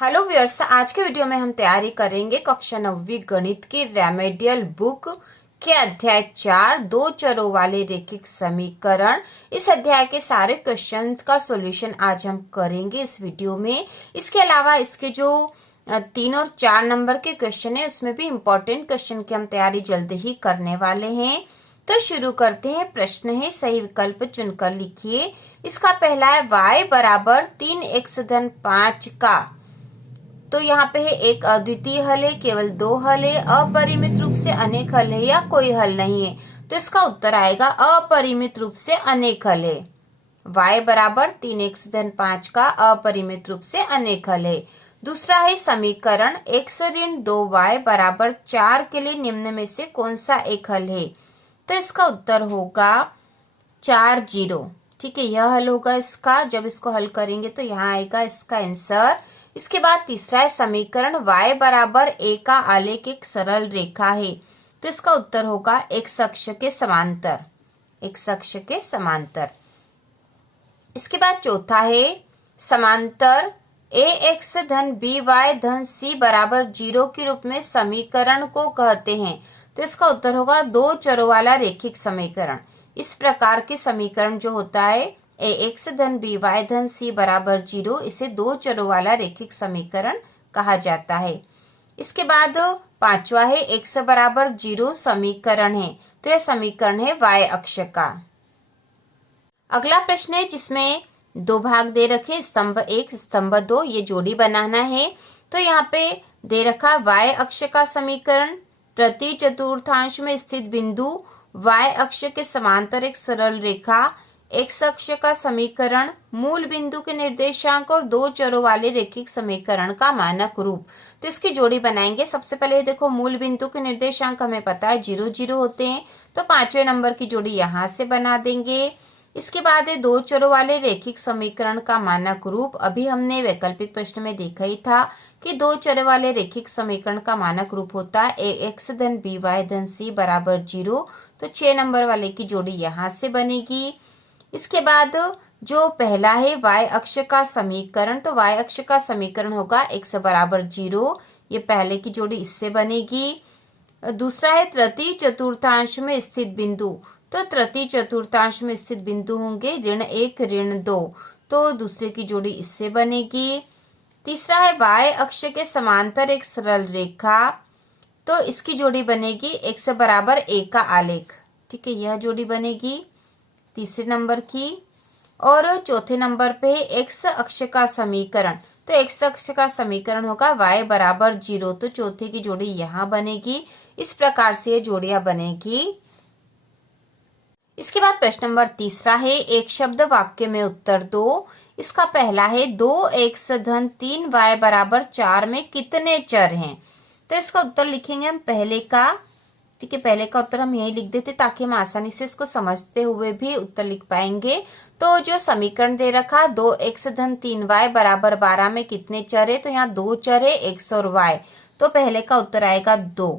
Hello viewers, आज के video में हम तैयारी करेंगे कक्षा 9वीं गणित की रेमेडियल बुक के अध्याय 4 दो चरों वाले रैखिक समीकरण। इस अध्याय के सारे क्वेश्चंस का सॉल्यूशन आज हम करेंगे इस वीडियो में। इसके अलावा इसके जो 3 और 4 नंबर के क्वेश्चन है उसमें भी इम्पोर्टेंट क्वेश्चन की हम तैयारी जल्दी ही करने वाले हैं। तो शुरू करते हैं। प्रश्न है, सही विकल्प चुनकर लिखिए। इसका पहला है y बराबर 3x धन 5 का। तो यहाँ पे है एक अद्वितीय हल है, केवल 2 हल है, अपरिमित रूप से अनेक हल है या कोई हल नहीं है। तो इसका उत्तर आएगा अपरिमित रूप से अनेक हल है। y बराबर 3x धन 5 का अपरिमित रूप से अनेक हल है। दूसरा है समीकरण x ऋण 2y बराबर 4 के लिए निम्न में से कौन सा एक हल है। तो इसका उत्तर होगा 4 0। ठीक है, यह हल होगा इसका। जब इसको हल करेंगे तो यहाँ आएगा इसका आंसर। इसके बाद तीसरा है समीकरण y बराबर a का आलेख एक सरल रेखा है। तो इसका उत्तर होगा x अक्ष के समांतर, x अक्ष के समांतर। इसके बाद चौथा है समांतर ax धन by धन c बराबर 0 के रूप में समीकरण को कहते हैं। तो इसका उत्तर होगा दो चरों वाला रैखिक समीकरण। इस प्रकार के समीकरण जो होता है ax धन by धन c बराबर 0, इसे दो चरों वाला रैखिक समीकरण कहा जाता है। इसके बाद पांचवा है x बराबर 0 समीकरण है। तो यह समीकरण है y अक्ष का। अगला प्रश्न है जिसमें दो भाग दे रखे, स्तंभ 1 स्तंभ 2, ये जोड़ी बनाना है। तो यहाँ पे दे रखा y अक्ष का समीकरण, तृतीय चतुर्थांश में स्थित बिंदु, y अक्ष के समांतर एक सरल रेखा, x अक्ष का समीकरण, मूल बिंदु के निर्देशांक और दो चरों वाले रैखिक समीकरण का मानक रूप। तो इसकी जोड़ी बनाएंगे। सबसे पहले देखो, मूल बिंदु के निर्देशांक हमें पता है 0 0 होते हैं, तो 5वें नंबर की जोड़ी यहाँ से बना देंगे। इसके बाद है दो चरों वाले रैखिक समीकरण का मानक रूप। अभी हमने वैकल्पिक प्रश्न में देखा ही था कि दो चरों वाले रैखिक समीकरण का मानक रूप होता है ax धन by धन c बराबर 0। तो 6 नंबर वाले की जोड़ी यहाँ से बनेगी। इसके बाद जो पहला है y अक्ष का समीकरण, तो y अक्ष का समीकरण होगा x बराबर 0, ये पहले की जोड़ी इससे बनेगी। दूसरा है तृतीय चतुर्थांश में स्थित बिंदु, तो तृतीय चतुर्थांश में स्थित बिंदु होंगे ऋण 1 ऋण 2, तो दूसरे की जोड़ी इससे बनेगी। तीसरा है y अक्ष के समांतर एक सरल रेखा, तो इसकी जोड़ी बनेगी x बराबर a का आलेख। ठीक है, यह जोड़ी बनेगी तीसरे नंबर की। और चौथे नंबर पे है x अक्ष का समीकरण, तो x अक्ष का समीकरण होगा y बराबर 0, तो चौथे की जोड़ी यहाँ बनेगी। इस प्रकार से ये जोड़ियां बनेगी। इसके बाद प्रश्न नंबर तीसरा है, एक शब्द वाक्य में उत्तर दो। इसका पहला है 2x धन 3y बराबर 4 में कितने चर हैं। तो इसका उत्तर लिखेंगे हम पहले का। ठीक है, पहले का उत्तर हम यही लिख देते ताकि हम आसानी से इसको समझते हुए भी उत्तर लिख पाएंगे। तो जो समीकरण दे रखा 2x धन 3y बराबर 12 में कितने चर है, तो यहाँ दो चर है x और y, तो पहले का उत्तर आएगा 2।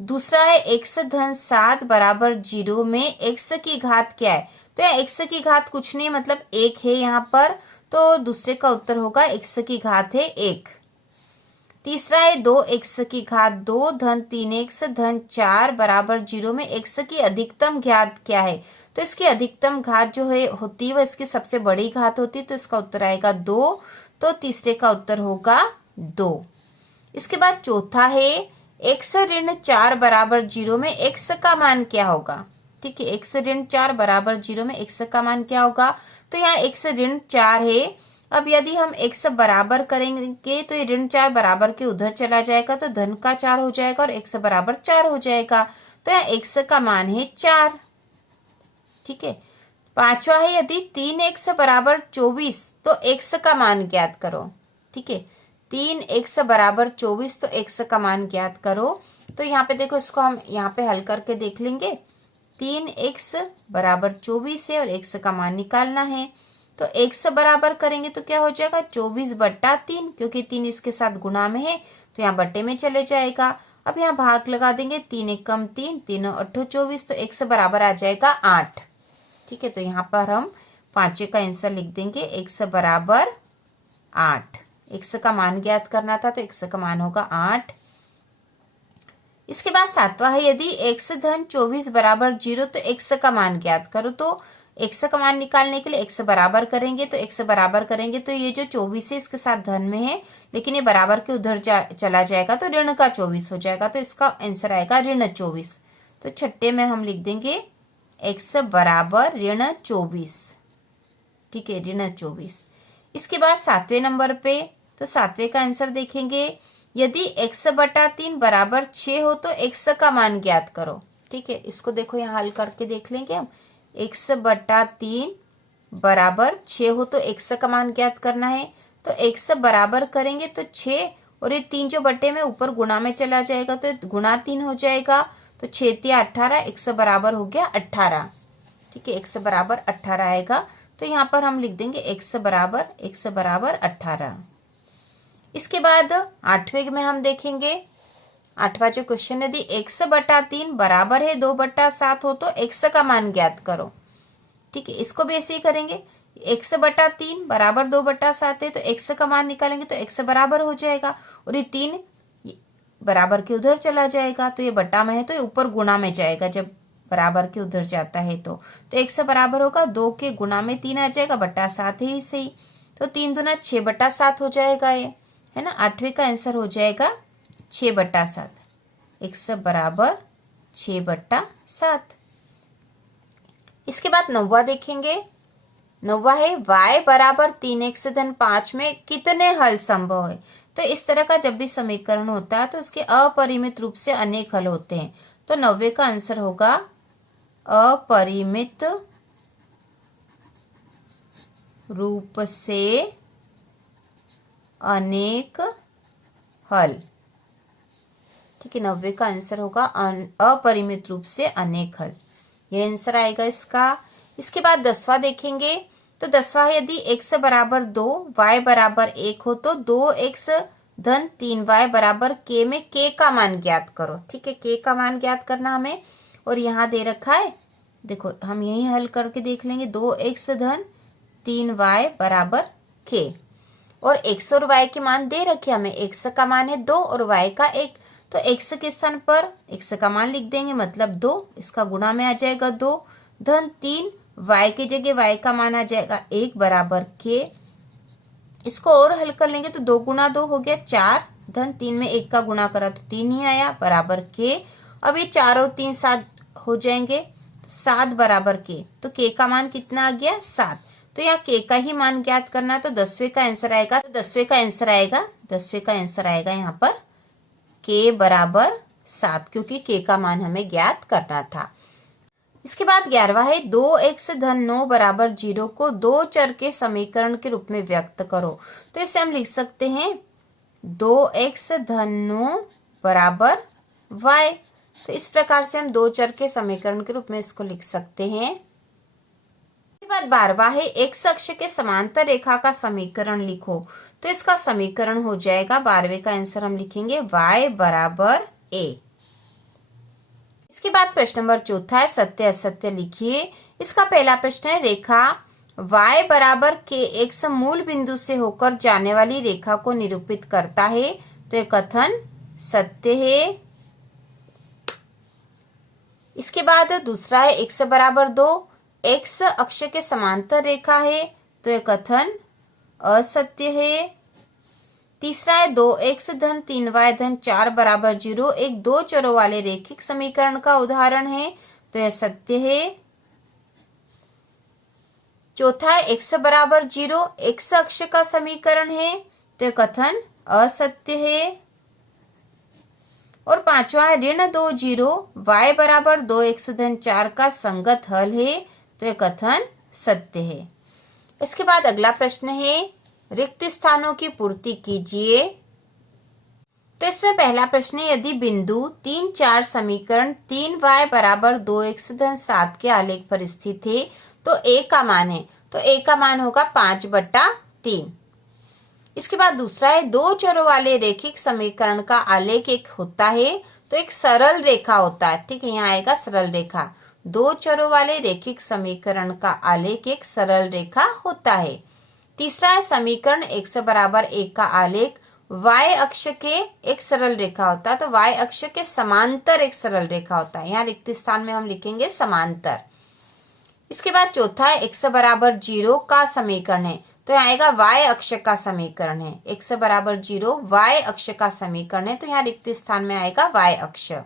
दूसरा है x धन 7 बराबर 0 में x की घात क्या है, तो यहाँ x की घात कुछ नहीं मतलब 1 है यहाँ पर, तो दूसरे का उत्तर होगा x की घात है 1। तीसरा है 2x की घात 2 धन 3x धन 4 बराबर 0 में x की अधिकतम घात क्या है, तो इसकी अधिकतम घात जो है होती है वह इसकी सबसे बड़ी घात होती है, तो इसका उत्तर आएगा 2, तो तीसरे का उत्तर होगा 2। इसके बाद चौथा है x ऋण 4 बराबर 0 में x का मान क्या होगा। ठीक है, x ऋण 4 बराबर 0 में x का मान क्या होगा, तो यहाँ x ऋण 4 है। अब यदि हम x बराबर करेंगे तो ये ऋण 4 बराबर के उधर चला जाएगा, तो धन का 4 हो जाएगा और x बराबर 4 हो जाएगा, तो यहाँ x का मान है 4। ठीक है, पांचवा है यदि 3x बराबर 24 तो x का मान ज्ञात करो। ठीक है, 3x बराबर 24 तो x का मान ज्ञात करो। तो यहाँ पे देखो, इसको हम यहाँ पे हल करके देख लेंगे। 3x बराबर 24 है और x का मान निकालना है, तो x बराबर करेंगे तो क्या हो जाएगा 24/3, क्योंकि 3 इसके साथ गुणा में है तो यहाँ बट्टे में चले जाएगा। अब यहाँ भाग लगा देंगे, 3 1 कम 3, 3 8 24, तो x बराबर आ जाएगा 8। ठीक है, तो यहाँ पर हम पांचवे का आंसर लिख देंगे x बराबर 8। x का मान ज्ञात करना था, तो x का मान होगा 8। इसके बाद 7वां है, यदि x धन 24 बराबर 0 तो x का मान ज्ञात करो। तो x का मान निकालने के लिए x बराबर करेंगे, तो x बराबर करेंगे तो ये जो 24 है इसके साथ धन में है, लेकिन ये बराबर के उधर चला जाएगा तो ऋण का 24 हो जाएगा, तो इसका आंसर आएगा ऋण 24। तो छठे में हम लिख देंगे x बराबर ऋण 24। ठीक है, ऋण 24। इसके बाद 7वें नंबर पे, तो 7वें का आंसर देखेंगे, यदि x बटा 3 बराबर 6 हो तो x का मान ज्ञात करो। ठीक है, इसको देखो यहाँ हल करके देख लेंगे हम। x बटा 3 बराबर 6 हो तो x का मान ज्ञात करना है, तो x बराबर करेंगे तो 6 और ये 3 जो बटे में ऊपर गुणा में चला जाएगा तो गुणा 3 हो जाएगा, तो 6 तिया 18, x बराबर हो गया 18। ठीक है, x बराबर 18 आएगा, तो यहाँ पर हम लिख देंगे x बराबर 18। इसके बाद 8वें में हम देखेंगे, 8वां जो क्वेश्चन, यदि x बटा 3 बराबर है 2 बटा 7 हो तो x का मान ज्ञात करो। ठीक है, इसको भी ऐसे ही करेंगे, x बटा 3 बराबर 2 बटा 7 है तो x का मान निकालेंगे तो x बराबर हो जाएगा, और ये 3 बराबर के उधर चला जाएगा, तो ये बटा में है तो ये ऊपर गुणा में जाएगा, जब बराबर के उधर जाता है तो x बराबर होगा 2 के गुणा में 3 आ जाएगा, बटा 7 है ही सही, तो 3 दूना 6 बटा 7 हो जाएगा, ये है ना। 8वें का आंसर हो जाएगा 6 बटा 7, x बराबर 6 बटा 7। इसके बाद 9वां देखेंगे, 9वां है, y बराबर 3x धन 5 में कितने हल संभव है। तो इस तरह का जब भी समीकरण होता है तो उसके अपरिमित रूप से अनेक हल होते हैं, तो 9वें का आंसर होगा अपरिमित रूप से अनेक हल। ठीक है, 9वें का आंसर होगा अपरिमित रूप से अनेक हल, ये आंसर आएगा इसका। इसके बाद 10वां देखेंगे, तो 10वां, यदि x बराबर 2 y बराबर 1 हो तो 2x धन 3y बराबर k में k का मान ज्ञात करो। ठीक है, k का मान ज्ञात करना हमें, और यहाँ दे रखा है, देखो हम यही हल करके देख लेंगे, 2x धन 3y बराबर k, और x और y के मान दे रखे हमें, x का मान है 2 और y का 1, तो x के स्थान पर x का मान लिख देंगे, मतलब 2, इसका गुणा में आ जाएगा 2 धन 3, y की जगह y का मान आ जाएगा 1 बराबर k। इसको और हल कर लेंगे तो 2 गुणा 2 हो गया 4, धन 3 में 1 का गुणा करा तो 3 ही आया, बराबर k। अब ये 4 और 3 7 हो जाएंगे, तो 7 बराबर k, तो k का मान कितना आ गया 7, तो यहाँ k का ही मान ज्ञात करना है, तो 10वें का आंसर आएगा, तो 10वें का आंसर आएगा यहाँ पर k बराबर 7, क्योंकि k का मान हमें ज्ञात करना था। इसके बाद 11वां है, 2x धन 9 बराबर 0 को दो चर के समीकरण के रूप में व्यक्त करो। तो इसे हम लिख सकते हैं 2x धन 9 बराबर y। तो इस प्रकार से हम दो चर के समीकरण के रूप में इसको लिख सकते हैं। इसके बाद 12वां है, x अक्ष के समांतर रेखा का समीकरण लिखो। तो इसका समीकरण हो जाएगा, 12वें का आंसर हम लिखेंगे y बराबर a। इसके बाद प्रश्न नंबर 4 है, सत्य असत्य लिखिए। इसका पहला प्रश्न है, रेखा y बराबर kx मूल बिंदु से होकर जाने वाली रेखा को निरूपित करता है, तो यह कथन सत्य है। इसके बाद दूसरा है, x बराबर 2 x अक्ष के समांतर रेखा है, तो यह कथन असत्य है। तीसरा है, 2x धन 3y धन 4 बराबर 0 एक दो चरों वाले रेखिक समीकरण का उदाहरण है, तो यह सत्य है। चौथा है, x बराबर 0 x अक्ष का समीकरण है, तो यह कथन असत्य है। और पांचवा है, ऋण 2 0 y बराबर 2x धन 4 का संगत हल है, तो यह कथन सत्य है। इसके बाद अगला प्रश्न है, रिक्त स्थानों की पूर्ति कीजिए। तो इसमें पहला प्रश्न है, यदि बिंदु 3 4 समीकरण 3y बराबर 2x धन 7 के आलेख पर स्थित है, तो a का मान है, तो a का मान होगा 5/3। इसके बाद दूसरा है, दो चरों वाले रेखिक समीकरण का आलेख एक होता है, तो एक सरल रेखा होता है। ठीक है, यहाँ आएगा सरल रेखा। दो चरों वाले रेखिक समीकरण का आलेख एक सरल रेखा होता है। तीसरा है समीकरण x बराबर 1 का आलेख y अक्ष के एक सरल रेखा होता है, तो y अक्ष के समांतर एक सरल रेखा होता है। यहाँ रिक्त स्थान में हम लिखेंगे समांतर। इसके बाद चौथा है x बराबर 0 का समीकरण है, तो यहाँ आएगा y अक्ष का समीकरण है। x बराबर 0 y अक्ष का समीकरण है, तो यहाँ रिक्त स्थान में आएगा y अक्ष। इस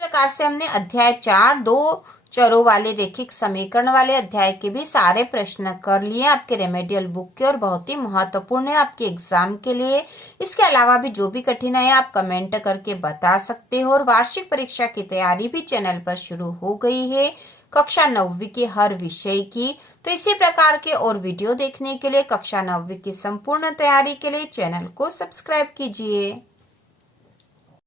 प्रकार से हमने अध्याय 4 दो चरों वाले रैखिक समीकरण वाले अध्याय के भी सारे प्रश्न कर लिए आपके रेमेडियल बुक के, और बहुत ही महत्वपूर्ण है आपके एग्जाम के लिए। इसके अलावा भी जो भी कठिनाई आप कमेंट करके बता सकते हो। और वार्षिक परीक्षा की तैयारी भी चैनल पर शुरू हो गई है, कक्षा 9वीं के हर विषय की। तो इसी प्रकार के और वीडियो देखने के लिए, कक्षा 9वीं की संपूर्ण तैयारी के लिए चैनल को सब्सक्राइब कीजिए।